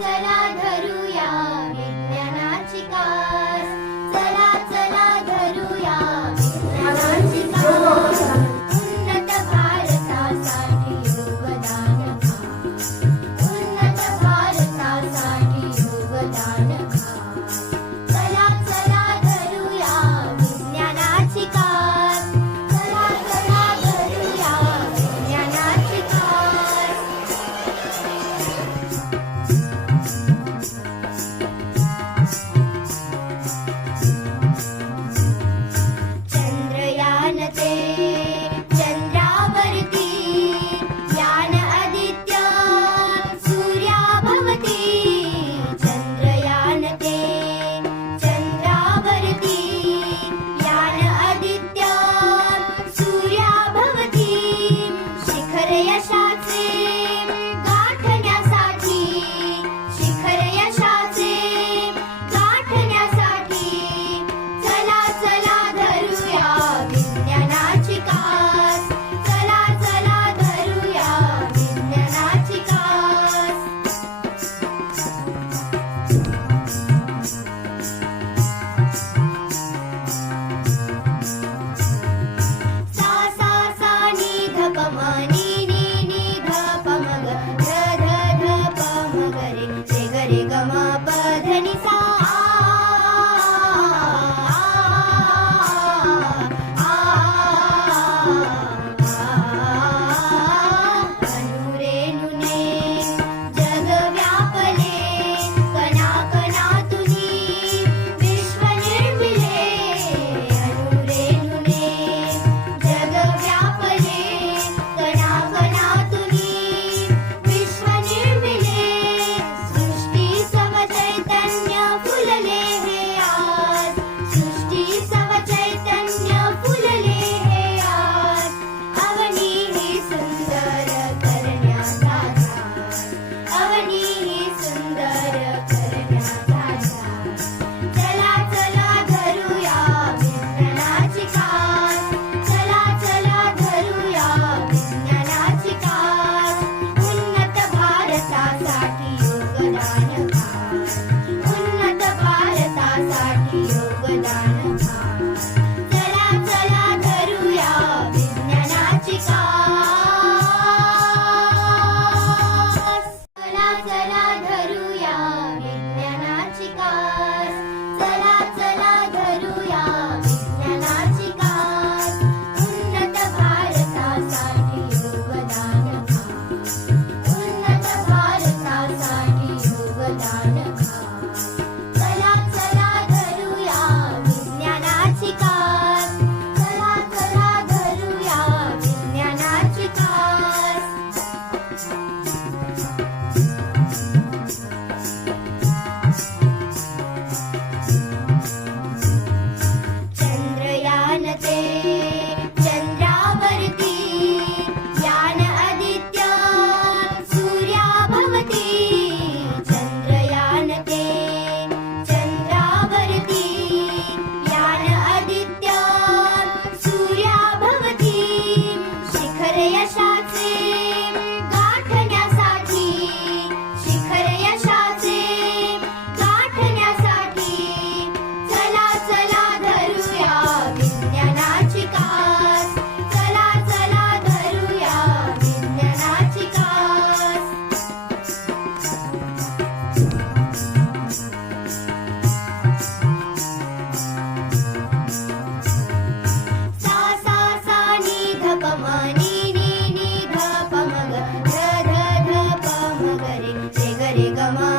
चला रे ग